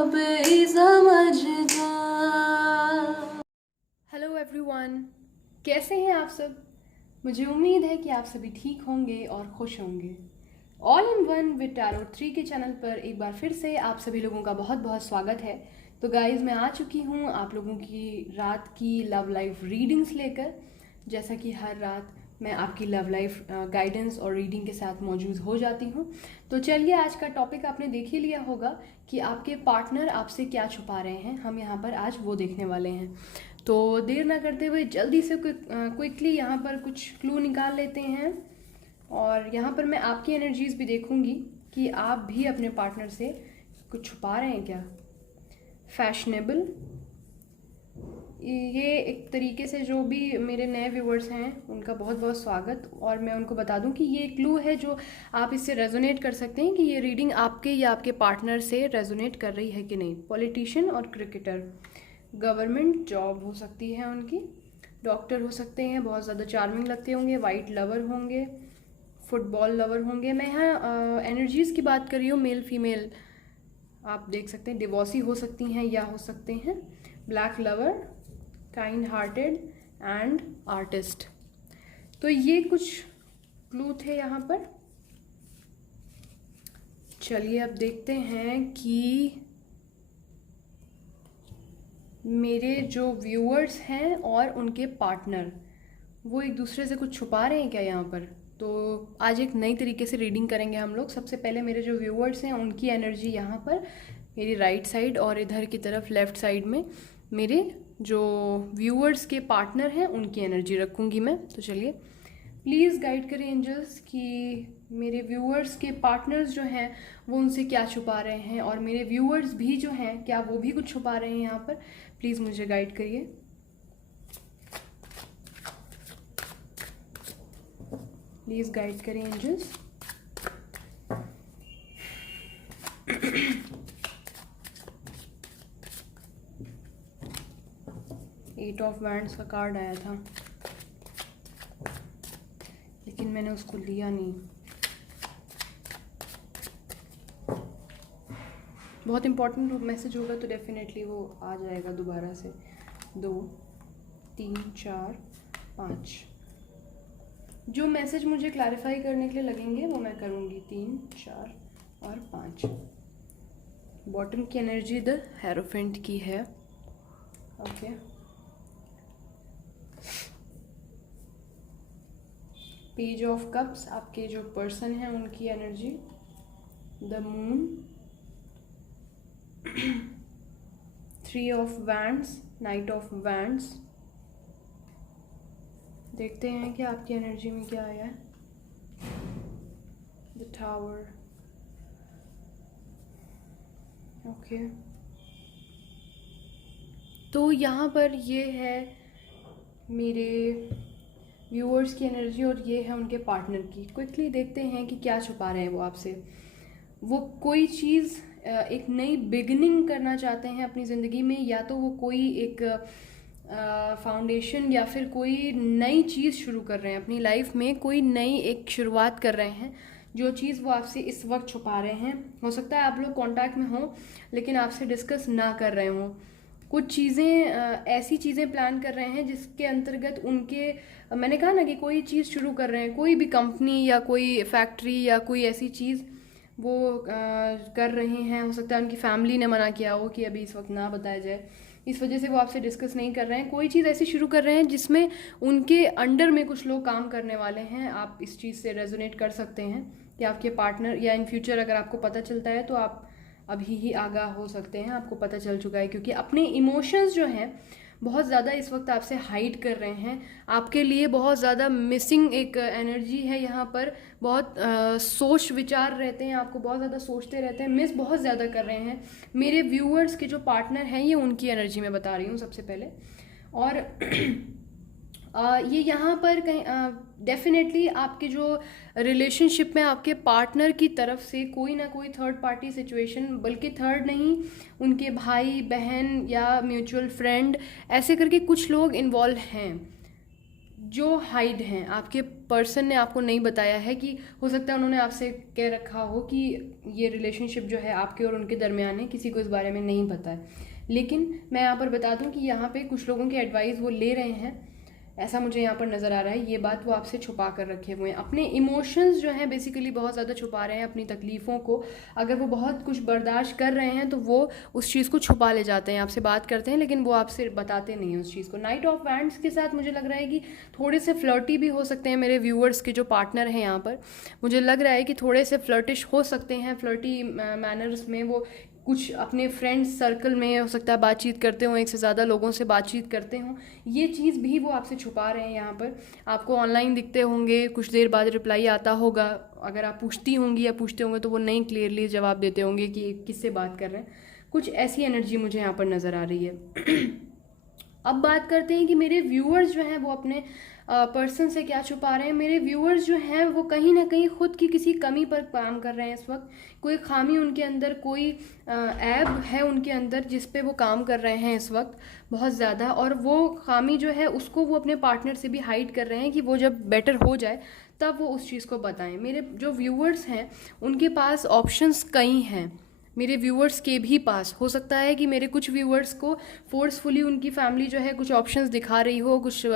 समझ जा। Hello everyone, कैसे हैं आप सब। मुझे उम्मीद है कि आप सभी ठीक होंगे और खुश होंगे। All in one with tarot 3 के चैनल पर एक बार फिर से आप सभी लोगों का बहुत बहुत स्वागत है। तो गाइज, मैं आ चुकी हूँ आप लोगों की रात की लव लाइफ रीडिंग्स लेकर। जैसा कि हर रात मैं आपकी लव लाइफ गाइडेंस और रीडिंग के साथ मौजूद हो जाती हूँ। तो चलिए, आज का टॉपिक आपने देख ही लिया होगा कि आपके पार्टनर आपसे क्या छुपा रहे हैं। हम यहाँ पर आज वो देखने वाले हैं। तो देर ना करते हुए जल्दी से क्विकली यहाँ पर कुछ क्लू निकाल लेते हैं। और यहाँ पर मैं आपकी एनर्जीज भी देखूंगी कि आप भी अपने पार्टनर से कुछ छुपा रहे हैं क्या। फैशनेबल, ये एक तरीके से जो भी मेरे नए व्यूवर्स हैं उनका बहुत बहुत स्वागत। और मैं उनको बता दूं कि ये क्लू है जो आप इससे रेजोनेट कर सकते हैं कि ये रीडिंग आपके या आपके पार्टनर से रेजोनेट कर रही है कि नहीं। पॉलिटिशियन और क्रिकेटर, गवर्नमेंट जॉब हो सकती है उनकी, डॉक्टर हो सकते हैं, बहुत ज़्यादा चार्मिंग लगते होंगे, वाइट लवर होंगे, फुटबॉल लवर होंगे। मैं यहाँ एनर्जीज़ की बात कर रही हूँ, मेल फीमेल आप देख सकते हैं। डिवोर्सी हो सकती हैं या हो सकते हैं black lover, kind hearted and artist. तो ये कुछ क्लू थे यहाँ पर। चलिए अब देखते हैं कि मेरे जो व्यूअर्स हैं और उनके पार्टनर वो एक दूसरे से कुछ छुपा रहे हैं क्या यहाँ पर। तो आज एक नई तरीके से रीडिंग करेंगे हम लोग। सबसे पहले मेरे जो व्यूअर्स हैं उनकी एनर्जी यहाँ पर मेरी राइट साइड, और इधर की तरफ लेफ़्ट साइड में मेरे जो व्यूअर्स के पार्टनर हैं उनकी एनर्जी रखूँगी मैं। तो चलिए, प्लीज़ गाइड करें एंजल्स कि मेरे व्यूअर्स के पार्टनर्स जो हैं वो उनसे क्या छुपा रहे हैं, और मेरे व्यूअर्स भी जो हैं क्या वो भी कुछ छुपा रहे हैं यहाँ पर। प्लीज़ मुझे गाइड करिए। प्लीज़ गाइड करें एंजल्स। एट ऑफ वैंड्स का कार्ड आया था लेकिन मैंने उसको लिया नहीं। बहुत इंपॉर्टेंट मैसेज होगा तो डेफिनेटली वो आ जाएगा दोबारा से। 2 3 4 5 जो मैसेज मुझे क्लैरिफाई करने के लिए लगेंगे वो मैं करूँगी। 3 4 और 5। बॉटम की एनर्जी द हेरोफेंट की है। ओके, पेज ऑफ कप्स आपके जो पर्सन हैं उनकी energy. The moon, 3 of wands, night of wands. देखते हैं कि आपकी एनर्जी में क्या आया है। The tower. ओके, तो यहाँ पर ये है मेरे व्यूअर्स की एनर्जी और ये है उनके पार्टनर की। क्विकली देखते हैं कि क्या छुपा रहे हैं वो आपसे। वो कोई चीज़ एक नई बिगिनिंग करना चाहते हैं अपनी ज़िंदगी में, या तो वो कोई एक फाउंडेशन या फिर कोई नई चीज़ शुरू कर रहे हैं अपनी लाइफ में। कोई नई एक शुरुआत कर रहे हैं। जो चीज़ वो आपसे इस वक्त छुपा रहे हैं, हो सकता है आप लोग कांटेक्ट में हों लेकिन आपसे डिस्कस ना कर रहे हों। कुछ चीज़ें ऐसी चीज़ें प्लान कर रहे हैं जिसके अंतर्गत उनके, मैंने कहा ना कि कोई चीज़ शुरू कर रहे हैं, कोई भी कंपनी या कोई फैक्ट्री या कोई ऐसी चीज़ वो कर रहे हैं। हो सकता है उनकी फैमिली ने मना किया हो कि अभी इस वक्त ना बताया जाए, इस वजह से वो आपसे डिस्कस नहीं कर रहे हैं। कोई चीज़ ऐसी शुरू कर रहे हैं जिसमें उनके अंडर में कुछ लोग काम करने वाले हैं। आप इस चीज़ से रेजोनेट कर सकते हैं कि आपके पार्टनर, या इन फ्यूचर अगर आपको पता चलता है तो आप अभी ही आगाह हो सकते हैं, आपको पता चल चुका है। क्योंकि अपने इमोशंस जो हैं बहुत ज़्यादा इस वक्त आपसे हाइड कर रहे हैं। आपके लिए बहुत ज़्यादा मिसिंग एक एनर्जी है यहाँ पर। बहुत सोच विचार रहते हैं, आपको बहुत ज़्यादा सोचते रहते हैं, मिस बहुत ज़्यादा कर रहे हैं। मेरे व्यूअर्स के जो पार्टनर हैं ये उनकी एनर्जी में बता रही हूँ सबसे पहले। और ये यहाँ पर कहीं डेफिनेटली आपके जो रिलेशनशिप में आपके पार्टनर की तरफ से कोई ना कोई थर्ड पार्टी सिचुएशन, बल्कि थर्ड नहीं, उनके भाई बहन या म्यूचुअल फ्रेंड, ऐसे करके कुछ लोग इन्वॉल्व हैं जो हाइड हैं। आपके पर्सन ने आपको नहीं बताया है, कि हो सकता है उन्होंने आपसे कह रखा हो कि ये रिलेशनशिप जो है आपके और उनके दरमियान है, किसी को इस बारे में नहीं पता है। लेकिन मैं यहाँ पर बता दूँ कि यहाँ पे कुछ लोगों की एडवाइस वो ले रहे हैं, ऐसा मुझे यहाँ पर नज़र आ रहा है। ये बात वो आपसे छुपा कर रखे हुए हैं, अपने इमोशंस जो हैं बेसिकली बहुत ज़्यादा छुपा रहे हैं, अपनी तकलीफ़ों को। अगर वो बहुत कुछ बर्दाश्त कर रहे हैं तो वो उस चीज़ को छुपा ले जाते हैं, आपसे बात करते हैं लेकिन वो आपसे बताते नहीं हैं उस चीज़ को। नाइट ऑफ वैंड्स के साथ मुझे लग रहा है कि थोड़े से फ्लर्टी भी हो सकते हैं मेरे व्यूअर्स के जो पार्टनर हैं यहाँ पर। मुझे लग रहा है कि थोड़े से फ्लर्टिश हो सकते हैं, फ्लर्टी मैनर्स में वो कुछ अपने फ्रेंड्स सर्कल में हो सकता है बातचीत करते हों, एक से ज़्यादा लोगों से बातचीत करते हों। ये चीज़ भी वो आपसे छुपा रहे हैं यहाँ पर। आपको ऑनलाइन दिखते होंगे, कुछ देर बाद रिप्लाई आता होगा, अगर आप पूछती होंगी या पूछते होंगे तो वो नहीं क्लियरली जवाब देते होंगे कि किससे बात कर रहे हैं। कुछ ऐसी एनर्जी मुझे यहाँ पर नज़र आ रही है। अब बात करते हैं कि मेरे व्यूअर्स जो हैं वो अपने पर्सन से क्या छुपा रहे हैं। मेरे व्यूअर्स जो हैं वो कहीं ना कहीं खुद की किसी कमी पर काम कर रहे हैं इस वक्त। कोई खामी उनके अंदर, कोई ऐब है उनके अंदर जिस पे वो काम कर रहे हैं इस वक्त बहुत ज़्यादा, और वो खामी जो है उसको वो अपने पार्टनर से भी हाइड कर रहे हैं कि वो जब बेटर हो जाए तब वो उस चीज़ को बताएं। मेरे जो व्यूअर्स हैं उनके पास ऑप्शंस कई हैं। मेरे व्यूअर्स के भी पास हो सकता है कि मेरे कुछ व्यूअर्स को फोर्सफुली उनकी फैमिली जो है कुछ ऑप्शंस दिखा रही हो, कुछ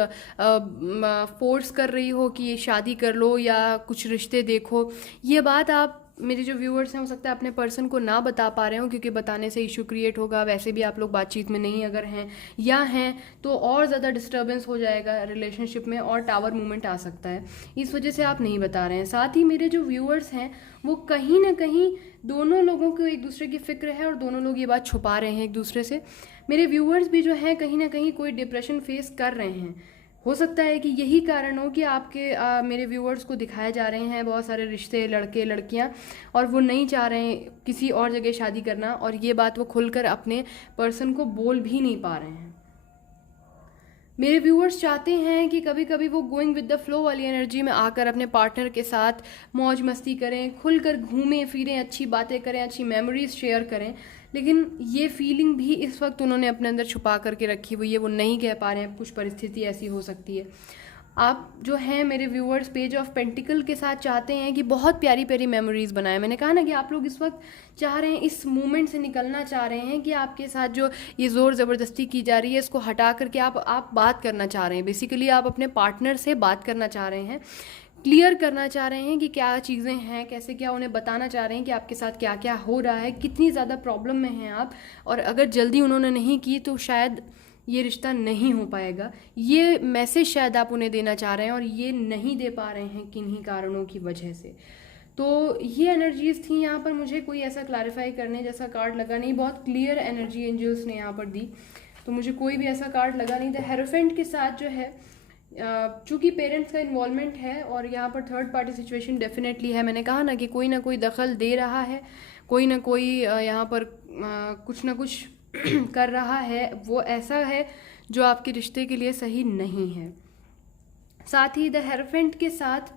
फोर्स कर रही हो कि ये शादी कर लो या कुछ रिश्ते देखो। ये बात आप मेरे जो व्यूअर्स हैं हो सकता है अपने पर्सन को ना बता पा रहे हो, क्योंकि बताने से इशू क्रिएट होगा। वैसे भी आप लोग बातचीत में नहीं अगर हैं या हैं तो और ज़्यादा डिस्टर्बेंस हो जाएगा रिलेशनशिप में और टावर मूवमेंट आ सकता है, इस वजह से आप नहीं बता रहे हैं। साथ ही मेरे जो व्यूअर्स हैं वो कहीं ना कहीं दोनों लोगों को एक दूसरे की फिक्र है और दोनों लोग ये बात छुपा रहे हैं एक दूसरे से। मेरे व्यूअर्स भी जो हैं कहीं ना कहीं कोई डिप्रेशन फेस कर रहे हैं। हो सकता है कि यही कारण हो कि आपके मेरे व्यूअर्स को दिखाए जा रहे हैं बहुत सारे रिश्ते, लड़के लड़कियां, और वो नहीं चाह रहे हैं किसी और जगह शादी करना, और ये बात वो खुलकर अपने पर्सन को बोल भी नहीं पा रहे हैं। मेरे व्यूअर्स चाहते हैं कि कभी कभी वो गोइंग विद द फ्लो वाली एनर्जी में आकर अपने पार्टनर के साथ मौज मस्ती करें, खुलकर घूमें फिरें, अच्छी बातें करें, अच्छी मेमोरीज शेयर करें, लेकिन ये फीलिंग भी इस वक्त उन्होंने अपने अंदर छुपा करके रखी हुई है, वो नहीं कह पा रहे हैं। कुछ परिस्थिति ऐसी हो सकती है। आप जो हैं मेरे व्यूअर्स पेज ऑफ पेंटिकल के साथ चाहते हैं कि बहुत प्यारी प्यारी मेमोरीज बनाएं। मैंने कहा ना कि आप लोग इस वक्त चाह रहे हैं, इस मोमेंट से निकलना चाह रहे हैं कि आपके साथ जो ये ज़ोर ज़बरदस्ती की जा रही है इसको हटा करके आप बात करना चाह रहे हैं। बेसिकली आप अपने पार्टनर से बात करना चाह रहे हैं, क्लियर करना चाह रहे हैं कि क्या चीज़ें हैं, कैसे क्या उन्हें बताना चाह रहे हैं कि आपके साथ क्या क्या हो रहा है, कितनी ज़्यादा प्रॉब्लम में हैं आप, और अगर जल्दी उन्होंने नहीं की तो शायद ये रिश्ता नहीं हो पाएगा। ये मैसेज शायद आप उन्हें देना चाह रहे हैं और ये नहीं दे पा रहे हैं किन्हीं कारणों की वजह से। तो ये एनर्जीज थी यहाँ पर। मुझे कोई ऐसा क्लैरिफाई करने जैसा कार्ड लगा नहीं, बहुत क्लियर एनर्जी एंजल्स ने यहाँ पर दी, तो मुझे कोई भी ऐसा कार्ड लगा नहीं था। हेरोफेंट के साथ जो है चूँकि पेरेंट्स का इन्वॉल्वमेंट है और यहाँ पर थर्ड पार्टी सिचुएशन डेफिनेटली है। मैंने कहा ना कि कोई ना कोई दखल दे रहा है, कोई ना कोई यहाँ पर कुछ ना कुछ कर रहा है, वो ऐसा है जो आपके रिश्ते के लिए सही नहीं है। साथ ही द हेरोफेंट के साथ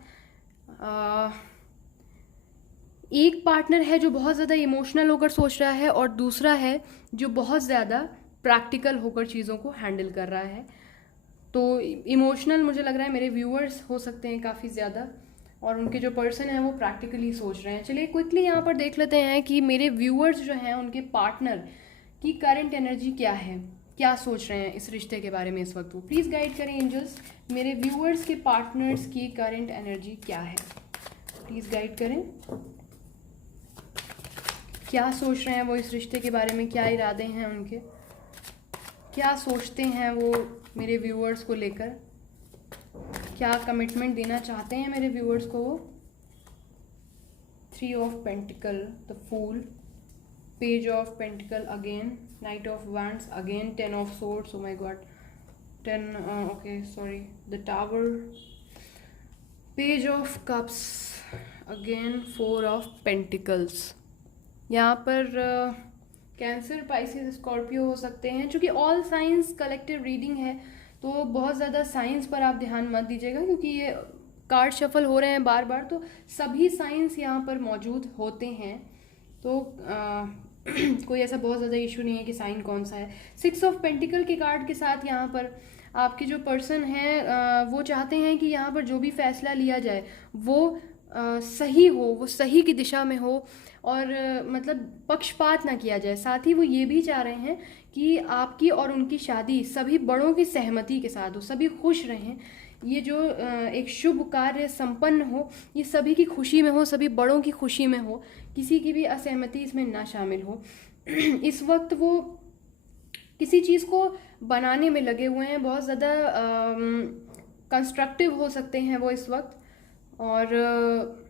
एक पार्टनर है जो बहुत ज़्यादा इमोशनल होकर सोच रहा है और दूसरा है जो बहुत ज़्यादा प्रैक्टिकल होकर चीज़ों को हैंडल कर रहा है। तो इमोशनल मुझे लग रहा है मेरे व्यूअर्स हो सकते हैं काफ़ी ज़्यादा, और उनके जो पर्सन हैं वो प्रैक्टिकली सोच रहे हैं। चलिए क्विकली यहाँ पर देख लेते हैं कि मेरे व्यूअर्स जो हैं उनके पार्टनर की करंट एनर्जी क्या है, क्या सोच रहे हैं इस रिश्ते के बारे में इस वक्त। वो प्लीज़ गाइड करें एंजल्स, मेरे व्यूअर्स के पार्टनर्स की करंट एनर्जी क्या है, प्लीज़ गाइड करें। क्या सोच रहे हैं वो इस रिश्ते के बारे में, क्या इरादे हैं उनके, क्या सोचते हैं वो मेरे व्यूअर्स को लेकर, क्या कमिटमेंट देना चाहते हैं मेरे व्यूअर्स को वो। 3 of pentacle, the fool, page of pentacle again, knight of wands again, 10 of swords, oh my god 10, okay sorry, the tower, page of cups again, 4 of pentacles. यहाँ पर कैंसर, पाइसिस, स्कॉर्पियो हो सकते हैं। चूँकि all science collective reading है तो बहुत ज़्यादा साइंस पर आप ध्यान मत दीजिएगा, क्योंकि ये कार्ड शफल हो रहे हैं बार बार, तो सभी साइंस यहाँ पर मौजूद होते हैं, तो कोई ऐसा बहुत ज़्यादा इशू नहीं है कि साइन कौन सा है। 6 ऑफ पेंटिकल के कार्ड के साथ यहाँ पर आपके जो पर्सन हैं वो चाहते हैं कि यहाँ पर जो भी फैसला लिया जाए वो सही हो, वो सही की दिशा में हो, और मतलब पक्षपात ना किया जाए। साथ ही वो ये भी चाह रहे हैं कि आपकी और उनकी शादी सभी बड़ों की सहमति के साथ हो, सभी खुश रहें। ये जो एक शुभ कार्य संपन्न हो, ये सभी की खुशी में हो, सभी बड़ों की खुशी में हो, किसी की भी असहमति इसमें ना शामिल हो। इस वक्त वो किसी चीज़ को बनाने में लगे हुए हैं, बहुत ज़्यादा कंस्ट्रक्टिव हो सकते हैं वो इस वक्त, और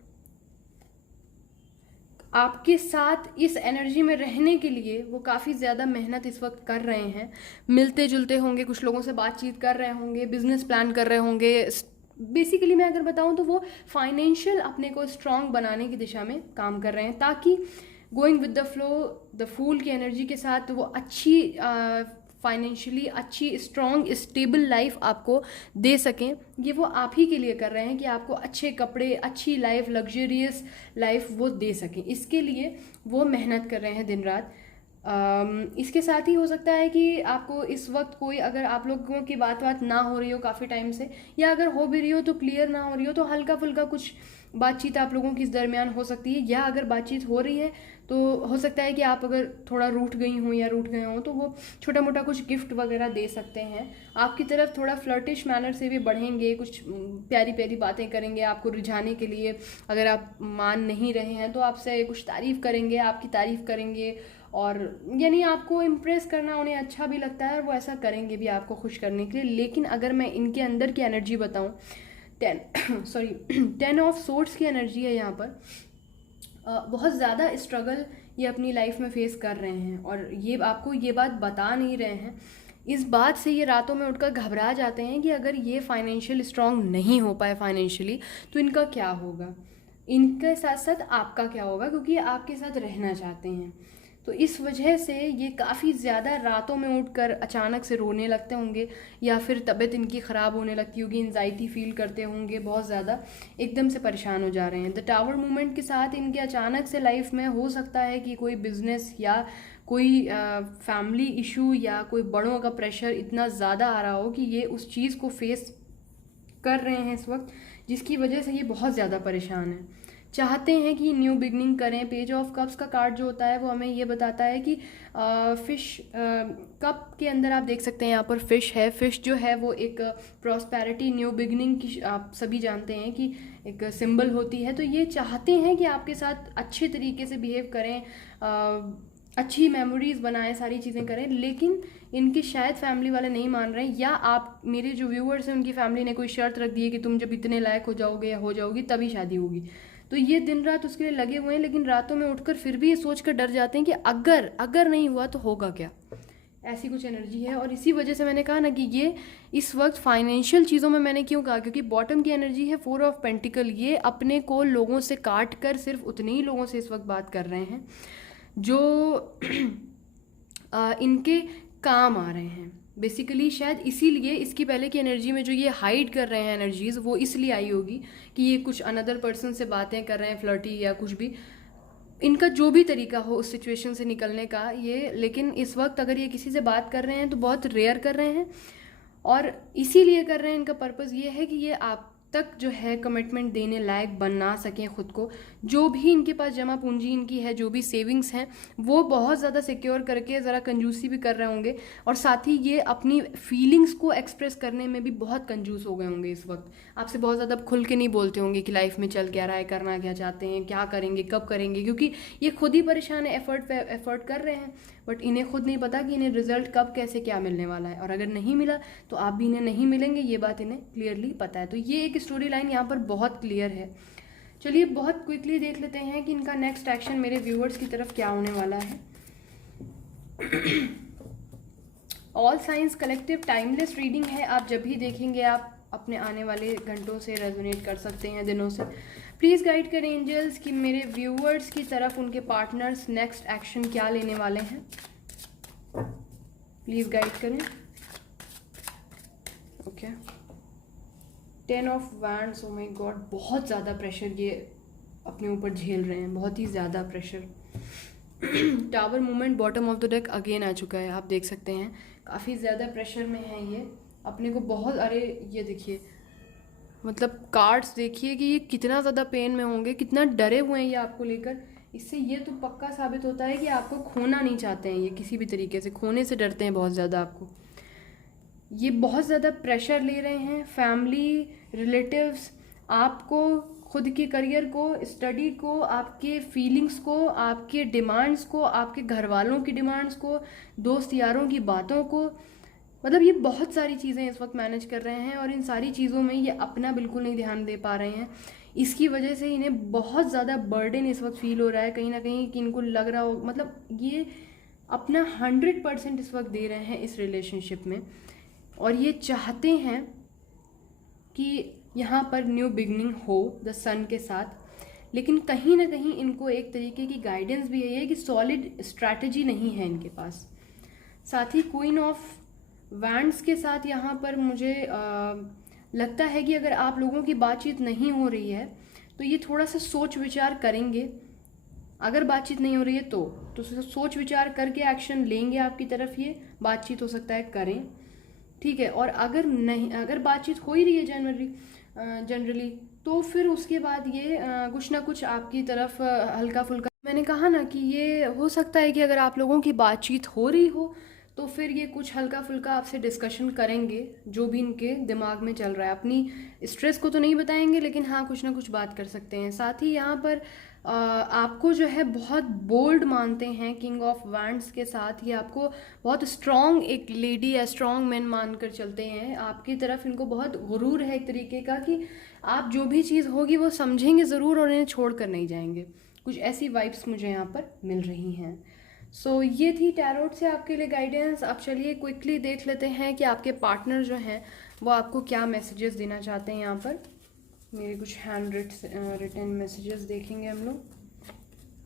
आपके साथ इस एनर्जी में रहने के लिए वो काफ़ी ज़्यादा मेहनत इस वक्त कर रहे हैं। मिलते जुलते होंगे, कुछ लोगों से बातचीत कर रहे होंगे, बिजनेस प्लान कर रहे होंगे। बेसिकली मैं अगर बताऊं तो वो फाइनेंशियल अपने को स्ट्रांग बनाने की दिशा में काम कर रहे हैं, ताकि going with the flow, the fool की एनर्जी के साथ वो अच्छी फाइनेंशियली अच्छी स्ट्रॉन्ग स्टेबल लाइफ आपको दे सकें। ये वो आप ही के लिए कर रहे हैं कि आपको अच्छे कपड़े, अच्छी लाइफ, लग्जरियस लाइफ वो दे सकें। इसके लिए वो मेहनत कर रहे हैं दिन रात। इसके साथ ही हो सकता है कि आपको इस वक्त कोई, अगर आप लोगों की बात ना हो रही हो काफ़ी टाइम से, या अगर हो भी रही हो तो क्लियर ना हो रही हो, तो हल्का फुल्का कुछ बातचीत आप लोगों की इस दरमियान हो सकती है। या अगर बातचीत हो रही है तो हो सकता है कि आप अगर थोड़ा रूठ गई हों या रूठ गए हों तो वो छोटा मोटा कुछ गिफ्ट वगैरह दे सकते हैं। आपकी तरफ थोड़ा फ्लर्टिश मैनर से भी बढ़ेंगे, कुछ प्यारी प्यारी बातें करेंगे आपको रिझाने के लिए। अगर आप मान नहीं रहे हैं तो आपसे कुछ तारीफ़ करेंगे, आपकी तारीफ़ करेंगे, और यानी आपको इम्प्रेस करना उन्हें अच्छा भी लगता है और वो ऐसा करेंगे भी आपको खुश करने के लिए। लेकिन अगर मैं इनके अंदर की एनर्जी बताऊं, 10 ऑफ सोर्ड्स की एनर्जी है यहाँ पर। बहुत ज़्यादा स्ट्रगल ये अपनी लाइफ में फेस कर रहे हैं, और ये आपको ये बात बता नहीं रहे हैं। इस बात से ये रातों में उठकर घबरा जाते हैं कि अगर ये फाइनेंशियल स्ट्रांग नहीं हो पाए फाइनेंशियली तो इनका क्या होगा, इनके साथ साथ आपका क्या होगा, क्योंकि ये आपके साथ रहना चाहते हैं। तो इस वजह से ये काफ़ी ज़्यादा रातों में उठकर अचानक से रोने लगते होंगे, या फिर तबीयत इनकी ख़राब होने लगती होगी, एंजाइटी फील करते होंगे, बहुत ज़्यादा एकदम से परेशान हो जा रहे हैं। द टावर मूवमेंट के साथ इनके अचानक से लाइफ में हो सकता है कि कोई बिजनेस या कोई फैमिली इशू या कोई बड़ों का प्रेशर इतना ज़्यादा आ रहा हो कि ये उस चीज़ को फेस कर रहे हैं इस वक्त, जिसकी वजह से ये बहुत ज़्यादा परेशान हैं। चाहते हैं कि न्यू बिगनिंग करें। पेज ऑफ कप्स का कार्ड जो होता है वो हमें ये बताता है कि फिश कप के अंदर आप देख सकते हैं यहाँ पर फिश है। फिश जो है वो एक प्रॉस्पेरिटी, न्यू बिगनिंग की आप सभी जानते हैं कि एक सिंबल होती है। तो ये चाहते हैं कि आपके साथ अच्छे तरीके से बिहेव करें, अच्छी मेमोरीज बनाएं, सारी चीज़ें करें, लेकिन इनके शायद फैमिली वाले नहीं मान रहे हैं, या आप मेरे जो व्यूअर्स हैं उनकी फैमिली ने कोई शर्त रख दी है कि तुम जब इतने लायक हो जाओगे या हो जाओगी तभी शादी होगी। तो ये दिन रात उसके लिए लगे हुए हैं, लेकिन रातों में उठकर फिर भी ये सोच कर डर जाते हैं कि अगर नहीं हुआ तो होगा क्या। ऐसी कुछ एनर्जी है, और इसी वजह से मैंने कहा ना कि ये इस वक्त फाइनेंशियल चीज़ों में, मैंने क्यों कहा, क्योंकि बॉटम की एनर्जी है 4 ऑफ पेंटिकल। ये अपने को लोगों से काट कर सिर्फ उतने ही लोगों से इस वक्त बात कर रहे हैं जो इनके काम आ रहे हैं। बेसिकली शायद इसीलिए इसकी पहले की एनर्जी में जो ये हाइड कर रहे हैं एनर्जीज़, वो इसलिए आई होगी कि ये कुछ अनदर पर्सन से बातें कर रहे हैं, फ्लर्टी या कुछ भी, इनका जो भी तरीका हो उस सिचुएशन से निकलने का ये। लेकिन इस वक्त अगर ये किसी से बात कर रहे हैं तो बहुत रेयर कर रहे हैं, और इसीलिए कर रहे हैं। इनका पर्पज़ ये है कि ये आप तक जो है कमिटमेंट देने लायक बना सकें खुद को। जो भी इनके पास जमा पूंजी इनकी है, जो भी सेविंग्स हैं, वो बहुत ज़्यादा सिक्योर करके ज़रा कंजूसी भी कर रहे होंगे, और साथ ही ये अपनी फीलिंग्स को एक्सप्रेस करने में भी बहुत कंजूस हो गए होंगे इस वक्त। आपसे बहुत ज़्यादा खुल के नहीं बोलते होंगे कि लाइफ में चल क्या रहा है, करना क्या चाहते हैं, क्या करेंगे, कब करेंगे, क्योंकि ये खुद ही परेशान है, एफर्ट कर रहे हैं, बट इन्हें खुद नहीं पता कि इन्हें रिजल्ट कब कैसे क्या मिलने वाला है, और अगर नहीं मिला तो आप भी इन्हें नहीं मिलेंगे, ये बात इन्हें क्लियरली पता है। तो ये एक स्टोरी लाइन यहाँ पर बहुत क्लियर है। चलिए बहुत क्विकली देख लेते हैं कि इनका नेक्स्ट एक्शन मेरे व्यूअर्स की तरफ क्या होने वाला है। All science collective timeless reading है। आप जब भी देखेंगे आप अपने आने वाले घंटों से रेजोनेट कर सकते हैं, दिनों से। प्लीज़ गाइड करें एंजल्स कि मेरे व्यूअर्स की तरफ उनके पार्टनर्स नेक्स्ट एक्शन क्या लेने वाले हैं। प्लीज़ गाइड करें। Okay, 10 of wands. O my God, बहुत ज़्यादा प्रेशर ये अपने ऊपर झेल रहे हैं, बहुत ही ज़्यादा pressure. Tower movement bottom of the deck again आ चुका है, आप देख सकते हैं काफ़ी ज़्यादा प्रेशर में है ये। अपने को बहुत, अरे ये देखिए, मतलब कार्ड्स देखिए कि ये कितना ज़्यादा पेन में होंगे, कितना डरे हुए हैं ये आपको लेकर। इससे ये तो पक्का साबित होता है कि आपको खोना नहीं चाहते हैं, ये किसी भी तरीके से खोने से डरते हैं बहुत ज़्यादा आपको। ये बहुत ज़्यादा प्रेशर ले रहे हैं, फैमिली, रिलेटिव्स, आपको, खुद के करियर को, स्टडी को, आपके फीलिंग्स को, आपके डिमांड्स को, आपके घर वालों की डिमांड्स को, दोस्त यारों की बातों को। मतलब ये बहुत सारी चीज़ें इस वक्त मैनेज कर रहे हैं और इन सारी चीज़ों में ये अपना बिल्कुल नहीं ध्यान दे पा रहे हैं। इसकी वजह से इन्हें बहुत ज़्यादा बर्डन इस वक्त फील हो रहा है कहीं ना कहीं, कि इनको लग रहा हो, मतलब ये अपना 100% इस वक्त दे रहे हैं इस रिलेशनशिप में, और ये चाहते हैं कि यहाँ पर न्यू बिगनिंग हो द सन के साथ। लेकिन कहीं ना कहीं इनको एक तरीके की गाइडेंस भी है कि सॉलिड स्ट्रैटेजी नहीं है इनके पास। साथ ही क्वीन ऑफ वैंड्स के साथ यहाँ पर मुझे लगता है कि अगर आप लोगों की बातचीत नहीं हो रही है तो ये थोड़ा सा सोच विचार करेंगे। अगर बातचीत नहीं हो रही है तो सोच विचार करके एक्शन लेंगे आपकी तरफ, ये बातचीत हो सकता है करें, ठीक है। और अगर नहीं, अगर बातचीत हो ही रही है जनरली तो फिर उसके बाद ये कुछ ना कुछ आपकी तरफ हल्का फुल्का, मैंने कहा ना कि ये हो सकता है कि अगर आप लोगों की बातचीत हो रही हो तो फिर ये कुछ हल्का फुल्का आपसे डिस्कशन करेंगे जो भी इनके दिमाग में चल रहा है। अपनी स्ट्रेस को तो नहीं बताएंगे, लेकिन हाँ कुछ ना कुछ बात कर सकते हैं। साथ ही यहाँ पर आपको जो है बहुत बोल्ड मानते हैं किंग ऑफ वैंड्स के साथ। ही आपको बहुत स्ट्रॉन्ग एक लेडी या स्ट्रॉन्ग मैन मानकर चलते हैं। आपकी तरफ इनको बहुत गुरूर है एक तरीके का कि आप जो भी चीज़ होगी वो समझेंगे ज़रूर और इन्हें छोड़ कर नहीं जाएंगे। कुछ ऐसी वाइब्स मुझे यहाँ पर मिल रही हैं। सो ये थी टैरोट से आपके लिए गाइडेंस। अब चलिए क्विकली देख लेते हैं कि आपके पार्टनर जो हैं वो आपको क्या मैसेजेस देना चाहते हैं। यहाँ पर मेरे कुछ हैंड रिटन मैसेजेस देखेंगे हम लोग।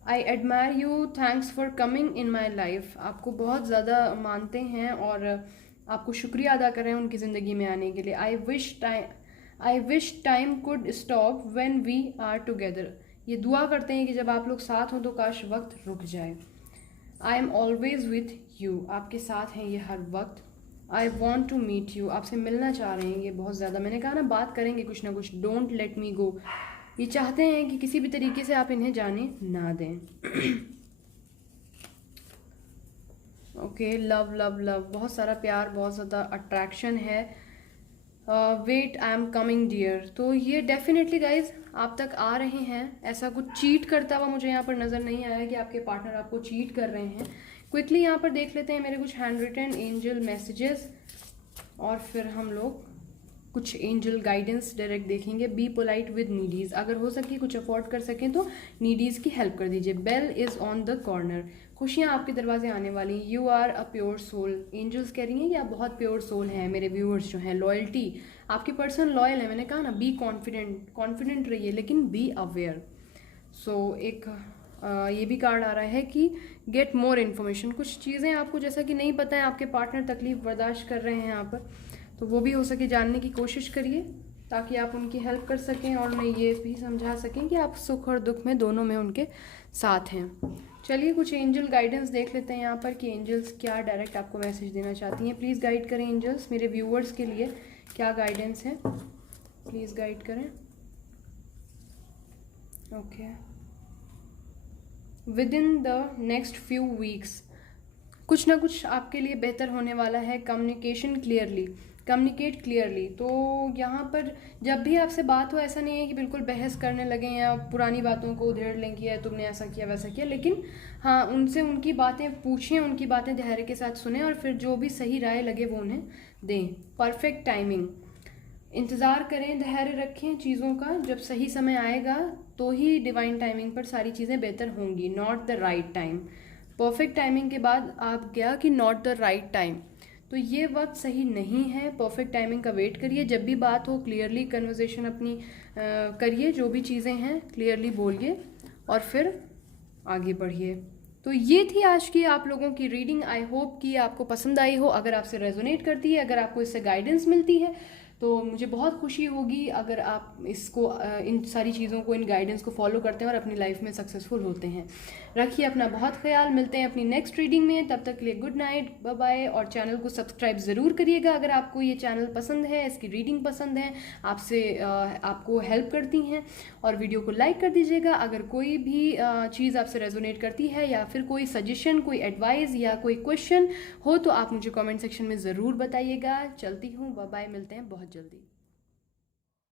I admire you, thanks for coming in my life. आपको बहुत ज़्यादा मानते हैं और आपको शुक्रिया अदा कर रहे हैं उनकी ज़िंदगी में आने के लिए। I wish time could stop when we are together. ये दुआ करते हैं कि जब आप लोग साथ हों तो काश वक्त रुक जाए। I am always with you, आपके साथ हैं ये हर वक्त। I want to meet you, आपसे मिलना चाह रहे हैं ये बहुत ज़्यादा। मैंने कहा ना बात करेंगे कुछ ना कुछ। डोंट लेट मी गो, ये चाहते हैं कि किसी भी तरीके से आप इन्हें जाने ना दें। ओके, लव लव लव, बहुत सारा प्यार, बहुत ज़्यादा अट्रैक्शन है। Wait, I am coming dear. तो ये डेफिनेटली गाइज आप तक आ रहे हैं। ऐसा कुछ चीट करता हुआ मुझे यहाँ पर नज़र नहीं आया कि आपके पार्टनर आपको चीट कर रहे हैं। क्विकली यहाँ पर देख लेते हैं मेरे कुछ हैंड रिटन एंजल मैसेजेस और फिर हम लोग कुछ एंजल गाइडेंस डायरेक्ट देखेंगे। बी पोलाइट विद नीडीज़, अगर हो सके कुछ अफोर्ड कर सकें तो नीडीज़ की हेल्प कर दीजिए। Bell is on the corner, खुशियाँ आपके दरवाजे आने वाली। You are a pure soul, angels कह रही हैं कि आप बहुत प्योर सोल हैं मेरे व्यूअर्स जो हैं। लॉयल्टी, आपकी पर्सन लॉयल है। मैंने कहा ना बी कॉन्फिडेंट रहिए लेकिन बी अवेयर। सो एक ये भी कार्ड आ रहा है कि गेट मोर इन्फॉर्मेशन। कुछ चीज़ें आपको जैसा कि नहीं पता है, आपके पार्टनर तकलीफ बर्दाश्त कर रहे हैं यहाँ पर, तो वो भी हो सके जानने की कोशिश करिए ताकि आप उनकी हेल्प कर सकें और उन्हें ये भी समझा सकें कि आप सुख और दुख में दोनों में उनके साथ हैं। चलिए कुछ एंजल गाइडेंस देख लेते हैं यहाँ पर कि एंजल्स क्या डायरेक्ट आपको मैसेज देना चाहती हैं। प्लीज़ गाइड करें एंजल्स, मेरे व्यूअर्स के लिए क्या गाइडेंस है, प्लीज़ गाइड करें। Okay, with in the next few weeks कुछ ना कुछ आपके लिए बेहतर होने वाला है। Communicate clearly. तो यहाँ पर जब भी आपसे बात हो, ऐसा नहीं है कि बिल्कुल बहस करने लगें या पुरानी बातों को उधेड़ लें कि तुमने ऐसा किया वैसा किया, लेकिन हाँ उनसे उनकी बातें पूछें, उनकी बातें धैर्य के साथ सुनें और फिर जो भी सही राय लगे वो उन्हें दें। परफेक्ट टाइमिंग, इंतज़ार करें, धैर्य रखें चीज़ों का। जब सही समय आएगा तो ही डिवाइन टाइमिंग पर सारी चीज़ें बेहतर होंगी। Not the right time, perfect timing के बाद आप गया कि नॉट द राइट टाइम, तो ये वक्त सही नहीं है। परफेक्ट टाइमिंग का वेट करिए। जब भी बात हो क्लियरली कन्वर्सेशन अपनी करिए, जो भी चीज़ें हैं क्लियरली बोलिए और फिर आगे बढ़िए। तो ये थी आज की आप लोगों की रीडिंग। आई होप कि आपको पसंद आई हो। अगर आपसे रेजोनेट करती है, अगर आपको इससे गाइडेंस मिलती है तो मुझे बहुत खुशी होगी अगर आप इसको इन सारी चीज़ों को, इन गाइडेंस को फॉलो करते हैं और अपनी लाइफ में सक्सेसफुल होते हैं। रखिए अपना बहुत ख्याल, मिलते हैं अपनी नेक्स्ट रीडिंग में, तब तक के लिए गुड नाइट, बाय बाय। और चैनल को सब्सक्राइब ज़रूर करिएगा अगर आपको ये चैनल पसंद है, इसकी रीडिंग पसंद है, आपको हेल्प करती हैं। और वीडियो को लाइक कर दीजिएगा अगर कोई भी चीज़ आपसे रेजोनेट करती है, या फिर कोई सजेशन, कोई एडवाइस या कोई क्वेश्चन हो तो आप मुझे कमेंट सेक्शन में ज़रूर बताइएगा। चलती हूँ, बाय बाय, मिलते हैं बहुत जल्दी।